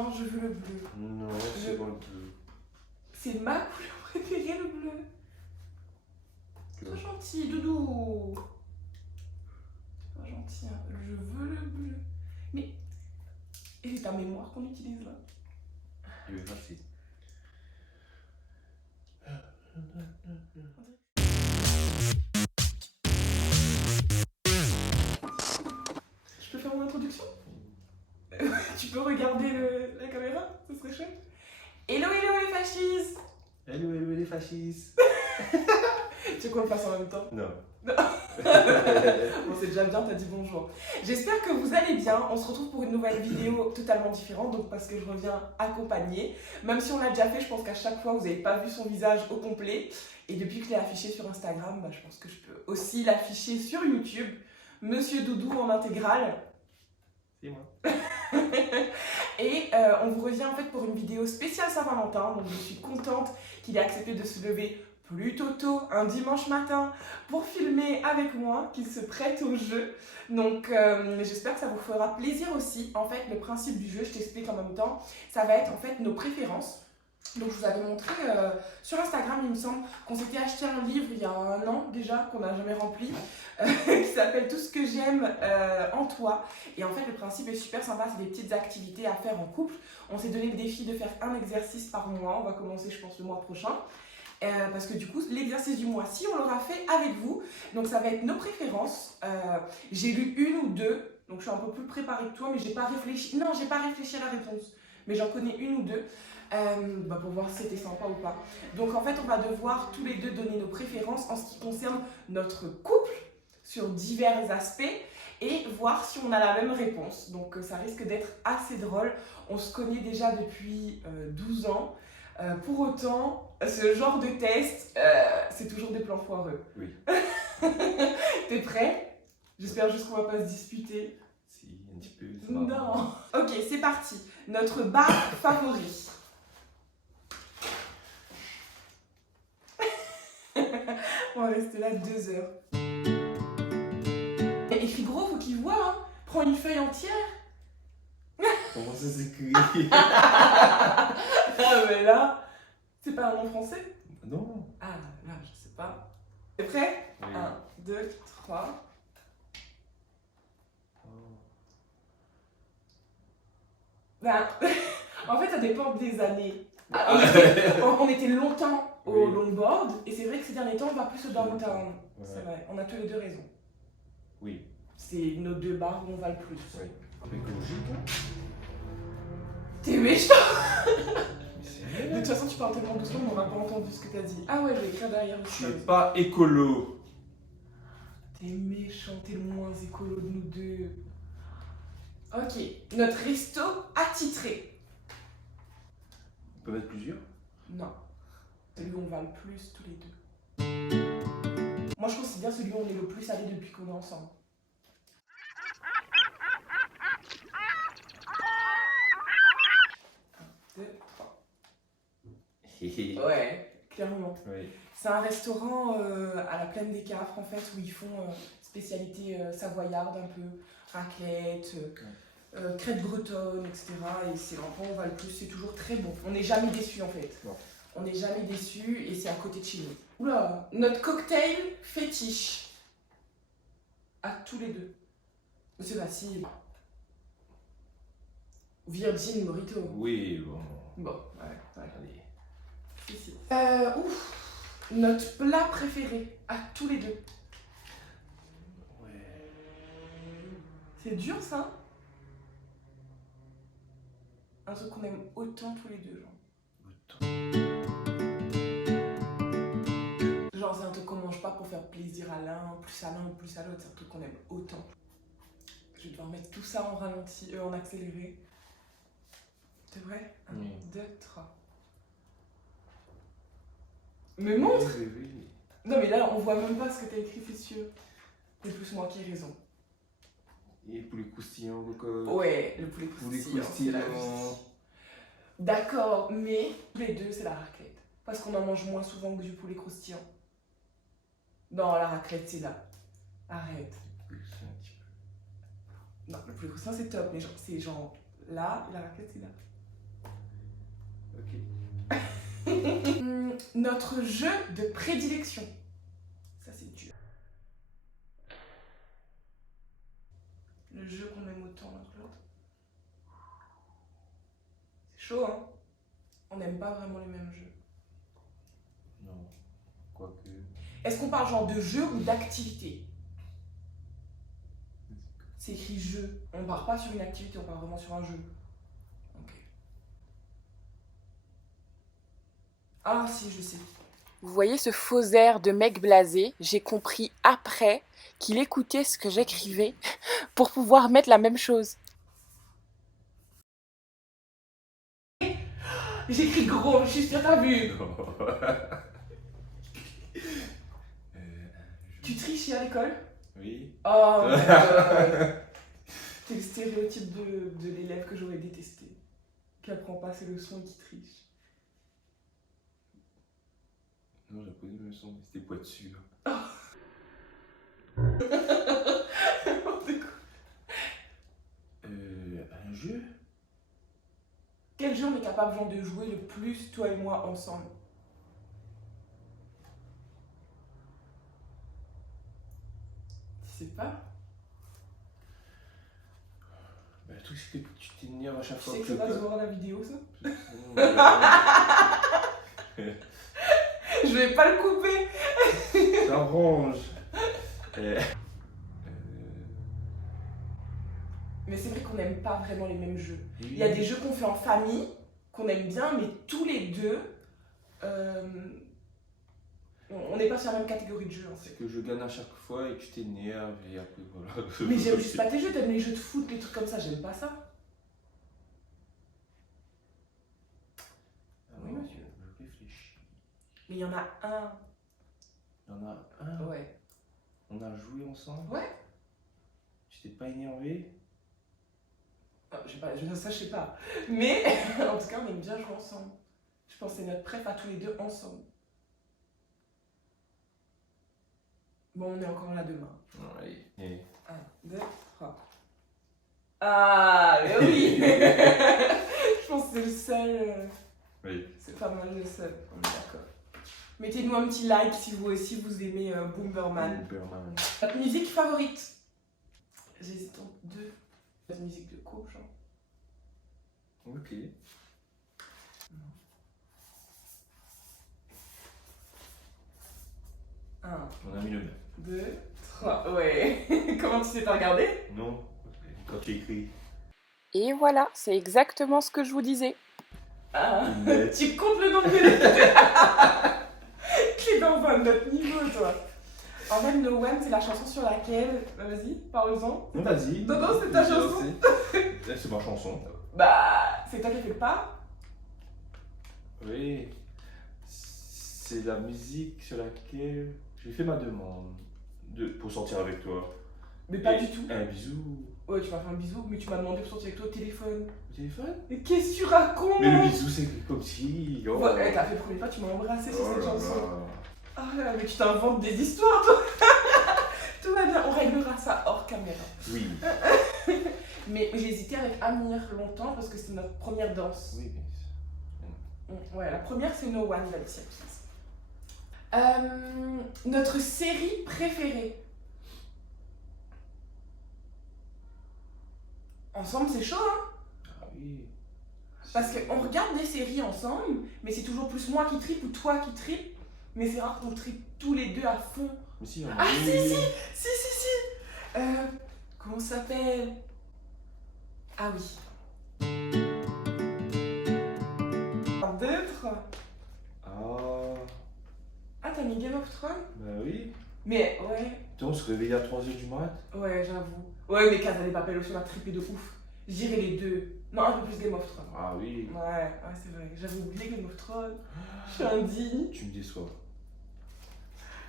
Non, je veux le bleu. Non, c'est bon le bleu. C'est ma couleur préférée, le bleu. Sois gentil, doudou. Sois gentil, hein. Je veux le bleu. Mais, et c'est ta mémoire qu'on utilise là. Il est facile. Je peux faire mon introduction? Tu peux regarder la caméra? Ce serait chouette. Hello, hello les fascistes. Hello, hello les fascistes. Tu veux qu'on le fasse en même temps? Non. Bon, c'est déjà bien, t'as dit bonjour. J'espère que vous allez bien. On se retrouve pour une nouvelle vidéo totalement différente, donc parce que je reviens accompagnée. Même si on l'a déjà fait, je pense qu'à chaque fois, vous n'avez pas vu son visage au complet. Et depuis que je l'ai affiché sur Instagram, je pense que je peux aussi l'afficher sur YouTube. Monsieur Doudou en intégrale. C'est moi. Et on vous revient en fait pour une vidéo spéciale Saint-Valentin. Donc je suis contente qu'il ait accepté de se lever plutôt tôt, un dimanche matin, pour filmer avec moi, qu'il se prête au jeu. Donc j'espère que ça vous fera plaisir aussi. En fait, le principe du jeu, je t'explique en même temps, ça va être en fait nos préférences. Donc je vous avais montré sur Instagram, il me semble, qu'on s'était acheté un livre il y a un an déjà, qu'on n'a jamais rempli, qui s'appelle Tout ce que j'aime en toi. Et en fait, le principe est super sympa, c'est des petites activités à faire en couple. On s'est donné le défi de faire un exercice par mois, on va commencer je pense le mois prochain. Parce que du coup, l'exercice du mois-ci, on l'aura fait avec vous. Donc ça va être nos préférences. J'ai lu une ou deux, donc je suis un peu plus préparée que toi, mais j'ai pas réfléchi. Non, j'ai pas réfléchi à la réponse, mais j'en connais une ou deux. Pour voir si c'était sympa ou pas. Donc en fait, on va devoir tous les deux donner nos préférences en ce qui concerne notre couple sur divers aspects et voir si on a la même réponse. Donc ça risque d'être assez drôle. On se connaît déjà depuis 12 ans. Pour autant, ce genre de test, c'est toujours des plans foireux. Oui. T'es prêt? J'espère juste qu'on va pas se disputer. Si, un petit peu. Non. Ok, c'est parti. Notre bar favori. On va rester là 2 heures. Écris gros, faut qu'il voit, hein. Prends une feuille entière. Comment ça s'écrit? Ah, mais là, c'est pas un nom français? Non. Ah, là, je sais pas. T'es prêt? Oui. 1, 2, 3. Ben, en fait, ça dépend des années. Ah, on était longtemps au Oui. longboard, et c'est vrai que ces derniers temps, on va plus au downtown. Ouais. C'est vrai, on a tous les deux raison. Oui. C'est nos 2 bars où on va le plus. Oui. Écologique, hein? T'es méchant! Mais c'est De toute façon, tu parles tellement doucement, on n'aura pas entendu ce que t'as dit. Ah ouais, je vais écrire derrière Je aussi. suis pas écolo. T'es méchant, t'es le moins écolo de nous deux. Ok, notre resto attitré. On peut mettre plusieurs? Non. Celui où on va le plus tous les deux. Moi, je considère celui où on est le plus allé depuis qu'on est ensemble. 1, 2, 3. Ouais, clairement. Oui. C'est un restaurant à la plaine des Cafres en fait où ils font spécialité savoyarde un peu, raclette, crêpes bretonnes, etc. Et c'est l'endroit où on va le plus, c'est toujours très bon. On n'est jamais déçus en fait. Non. On n'est jamais déçus et c'est à côté de chez nous. Oula, notre cocktail fétiche. À tous les deux. C'est facile. Virgin Mojito. Oui, bon. Bon, ouais. Allez. Si, si. Notre plat préféré, à tous les deux. Ouais. C'est dur ça. Un truc qu'on aime autant tous les deux, genre. Genre c'est un truc qu'on mange pas pour faire plaisir à l'un, plus à l'un ou plus à l'autre, c'est un truc qu'on aime autant. Je vais devoir mettre tout ça en ralenti, en accéléré. C'est vrai? 1, Oui. 2, 3. Mais montre! Oui, oui. Non mais là on voit même pas ce que t'as écrit, c'est sûr. C'est plus moi qui ai raison. Et pour les croustillants, donc. Ouais, le poulet Pour les croustillant, c'est la croustillants. vie. D'accord, mais tous les deux c'est la raclette. Parce qu'on en mange moins souvent que du poulet croustillant. Non, la raclette c'est là. Arrête. Oui, c'est un petit peu. Non, le poulet croustillant c'est top, mais genre, c'est genre là et la raclette c'est là. Ok. Notre jeu de prédilection. Ça, c'est dur. Le jeu qu'on aime autant l'un que l'autre. C'est chaud, hein? On n'aime pas vraiment les mêmes jeux. Non. Quoique. Est-ce qu'on parle genre de jeu ou d'activité? C'est écrit jeu. On part pas sur une activité, on part vraiment sur un jeu. Ok. Ah si, je sais. Vous voyez ce faux air de mec blasé? J'ai compris après qu'il écoutait ce que j'écrivais pour pouvoir mettre la même chose. J'écris gros, je suis sûre, t'as vu. Tu triches à l'école? Oui. Oh t'es le stéréotype de l'élève que j'aurais détesté. Qui apprend pas ses leçons et qui triche. Non, j'ai posé mes leçons, mais c'était pointu. N'importe quoi. Un jeu? Quel jeu on est capable genre, de jouer le plus, toi et moi, ensemble? Tu sais pas? Bah, le truc, c'est que tu t'énerves à chaque Tu fois sais que que ça va se voir la vidéo, ça? Je vais pas le couper. T'arranges. Mais c'est vrai qu'on n'aime pas vraiment les mêmes jeux. Oui. Il y a des jeux qu'on fait en famille, qu'on aime bien, mais tous les deux, on n'est pas sur la même catégorie de jeux en fait. C'est que je gagne à chaque fois et que tu t'énerves et après voilà. Mais j'aime juste pas tes jeux, t'aimes les jeux de foot, les trucs comme ça, j'aime pas ça. Oui, monsieur. Je réfléchis. Mais il y en a un. Il y en a un. Ouais. On a joué ensemble. Ouais. Tu t'es pas énervé? Je sais pas, ça je sais pas. Mais en tout cas, on aime bien jouer ensemble. Je pense que c'est notre préf à tous les deux ensemble. Bon, on est encore là demain. Allez. Et... 1, 2, 3. Ah, mais oui. Je pense que c'est le seul. Oui. C'est pas mal le seul, on est d'accord. Mettez-nous un petit like si vous aussi vous aimez Bomberman. Bomberman. Votre musique favorite? J'hésite entre deux. Votre musique de couple, genre. Ok. Un, On a mis le même. 2, 3. Ouais. Comment tu t'es pas regardé? Non. Quand tu écris. Et voilà, c'est exactement ce que je vous disais. Ah, Mais- tu comptes le nombre de Tu es dans un autre niveau, toi. En fait, No One, c'est la chanson sur laquelle. Vas-y, parle-en. Non, vas-y. Non, non, c'est ta chanson. C'est ma chanson. Bah, c'est toi qui as fait le pas. Oui. C'est la musique sur laquelle j'ai fait ma demande pour sortir avec toi. Mais pas Et du tout. Un bisou. Ouais, tu m'as fait un bisou, mais tu m'as demandé pour sortir avec toi au téléphone. Au téléphone? Mais qu'est-ce que tu racontes? Mais le bisou, c'est comme si. Oh. Ouais, t'as fait le premier pas, tu m'as embrassé sur Oh cette là chanson. là. Ah là, mais tu t'inventes des histoires, toi. Tout va bien, on réglera ça hors caméra. Oui. Mais j'ai hésité avec Amir longtemps parce que c'est notre première danse. Oui, mais. Ouais, la première c'est No One d'Alicia Keys. Notre série préférée. Ensemble c'est chaud, hein? Ah oui. Parce qu'on regarde des séries ensemble, mais c'est toujours plus moi qui tripe ou toi qui tripe. Mais c'est rare qu'on tripe tous les deux à fond. Mais si, on a Ah oui. si. Comment ça s'appelle? Ah oui. 1, 2, 3. Ah, t'as mis Game of Thrones? Bah oui. Mais ouais. On se réveille à 3h du mat. Ouais, j'avoue. Ouais, mais Casa de Papel aussi m'a trippé de ouf. J'irai les deux. Non, un peu plus Game of Thrones. Ah oui. Ouais, c'est vrai. J'avais oublié Game of Thrones. Je suis indigne. Tu me déçois.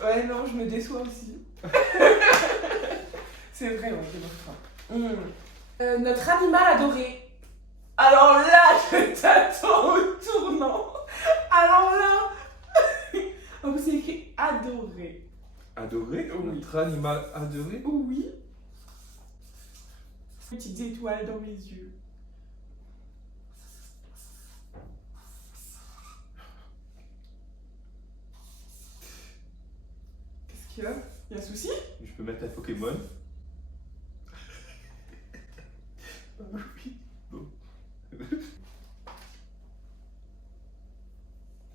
Ouais, non, je me déçois aussi. C'est vrai, ouais, Game of Thrones. Notre animal adoré. Alors là, je t'attends au tournant. Alors là. Oh, c'est écrit adoré. Adoré? Oui. Notre animal adoré? Oui. Petites étoiles dans mes yeux. Qu'est-ce qu'il y a? Il y a un souci? Je peux mettre un Pokémon. Oui. Bon.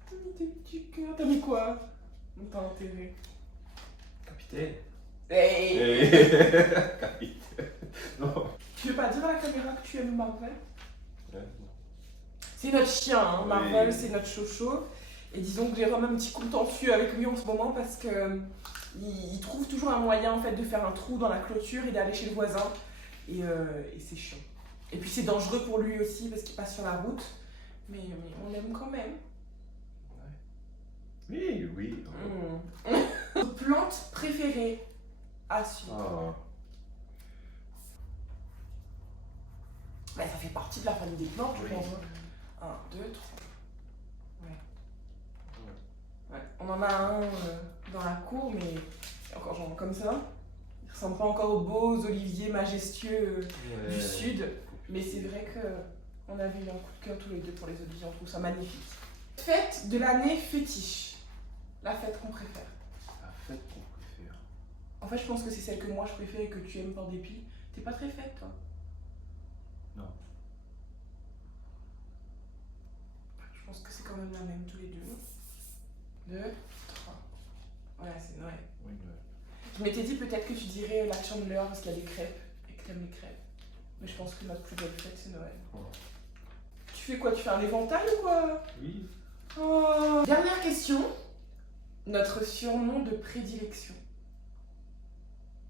T'as mis tes petits cœurs. T'as mis quoi? T'as intérêt. Capitaine. Hey. Capitaine. Non. Tu veux pas dire à la caméra que tu aimes Marvel? Ouais, C'est notre chien, hein. Oui. Marvel, c'est notre chocho. Et disons que j'ai vraiment un petit contentieux avec lui en ce moment parce que il trouve toujours un moyen en fait de faire un trou dans la clôture et d'aller chez le voisin. Et c'est chiant. Et puis c'est dangereux pour lui aussi parce qu'il passe sur la route. Mais on l'aime quand même. Oui, oui. Notre plante préférée à suivre. Ah. Bah, ça fait partie de la famille des plantes, je Oui. pense. 1, 2, 3. Ouais. On en a un dans la cour, mais encore genre comme ça. Il ressemble pas encore aux beaux oliviers majestueux du sud. Mais c'est vrai qu'on avait eu un coup de cœur tous les deux pour les oliviers, on trouve ça magnifique. Fête de l'année fétiche. La fête qu'on préfère. La fête qu'on préfère. En fait, je pense que c'est celle que moi je préfère et que tu aimes par dépit. T'es pas très fête, toi? Non. Je pense que c'est quand même la même tous les deux. 2, 3. Ouais, c'est Noël. Oui, ouais. Je m'étais dit peut-être que tu dirais la chandeleur parce qu'il y a des crêpes et que t'aimes les crêpes. Mais je pense que notre plus belle fête, c'est Noël. Oh. Tu fais quoi? Tu fais un éventail ou quoi? Oui. Oh. Dernière question. Notre surnom de prédilection.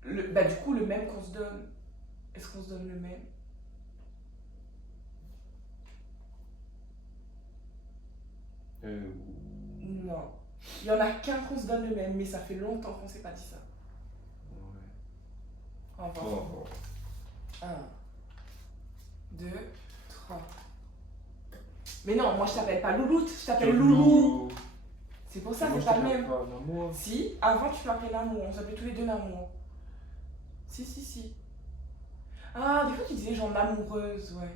Bah du coup, le même qu'on se donne. Est-ce qu'on se donne le même? Non. Il y en a qu'un qu'on se donne le même, mais ça fait longtemps qu'on s'est pas dit ça. Ouais. Au revoir. Oh. 1, 2, 3. Mais non, moi je t'appelle pas Louloute, je t'appelle Loulou. C'est pour ça, Moi, c'est je pas le t'appelle même. pas Namour. Si, avant tu m'appelais Namour, on s'appelait tous les deux Namour. Si. Ah, des fois tu disais genre amoureuse, ouais.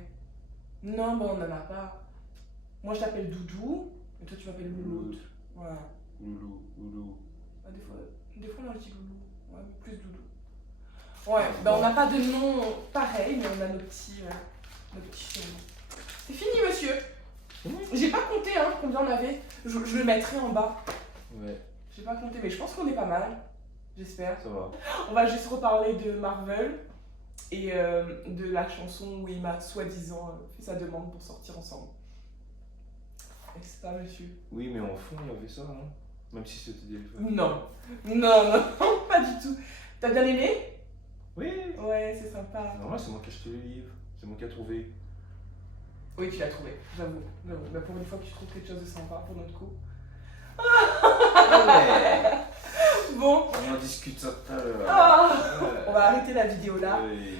Non, bah on en a pas. Moi je t'appelle Doudou, et toi tu m'appelles Louloute. Ouais. Loulou. Ah, des fois on a le dit Loulou, ouais, mais plus Doudou. Ouais, bah on n'a pas de nom pareil, mais on a nos petits surnoms. C'est fini, monsieur. J'ai pas compté hein, combien on avait. Je le mettrai en bas. Ouais, J'ai pas compté, mais je pense qu'on est pas mal. J'espère. ça va. On va juste reparler de Marvel et de la chanson où il m'a soi-disant fait sa demande pour sortir ensemble. Est-ce pas, monsieur? Oui, mais en fond, il y avait ça, non? Même si c'était des fois. Non, pas du tout. T'as bien aimé? Oui. Ouais, c'est sympa. Non, c'est moi qui ai acheté le livre. C'est moi qui ai trouvé. Oui, tu l'as trouvé, j'avoue. Bah, pour une fois que tu trouves quelque chose de sympa pour notre coup. Ouais. Bon, On en discute ça tout à l'heure. on va arrêter la vidéo là. Oui.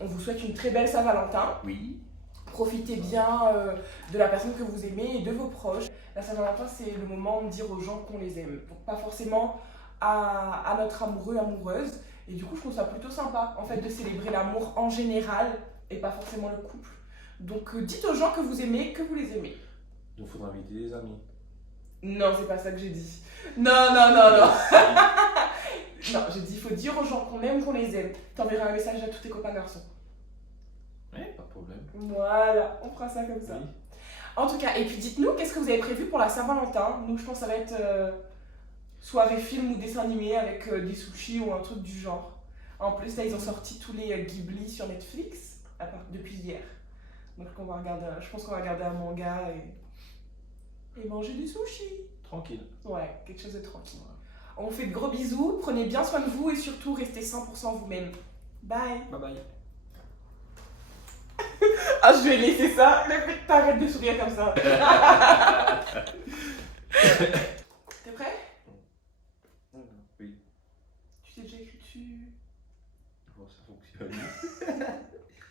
On vous souhaite une très belle Saint-Valentin. Oui. Profitez bien de la personne que vous aimez et de vos proches. La Saint-Valentin, c'est le moment de dire aux gens qu'on les aime. Donc pas forcément à notre amoureux, amoureuse. Et du coup, je trouve ça plutôt sympa, en fait, de célébrer l'amour en général et pas forcément le couple. Donc dites aux gens que vous aimez, que vous les aimez. Donc, faudra inviter des amis. Non, c'est pas ça que j'ai dit. Non. Non, j'ai dit, il faut dire aux gens qu'on aime, qu'on les aime. T'enverras un message à tous tes copains garçons. Oui, pas de problème. Voilà, on fera ça comme ça. Oui. En tout cas, et puis dites-nous, qu'est-ce que vous avez prévu pour la Saint-Valentin? Nous, je pense que ça va être soirée film ou dessin animé avec des sushis ou un truc du genre. En plus, là, ils ont sorti tous les Ghibli sur Netflix depuis hier. Donc, je pense qu'on va regarder un manga et manger des sushis. Tranquille. Ouais, quelque chose de tranquille. On vous fait de gros bisous, prenez bien soin de vous et surtout restez 100% vous-même. Bye. Bye bye. Ah, je vais laisser ça. Le fait que t'arrêtes de sourire comme ça. T'es prêt? Oui. Tu t'es déjà écrit dessus? Bon, ça fonctionne.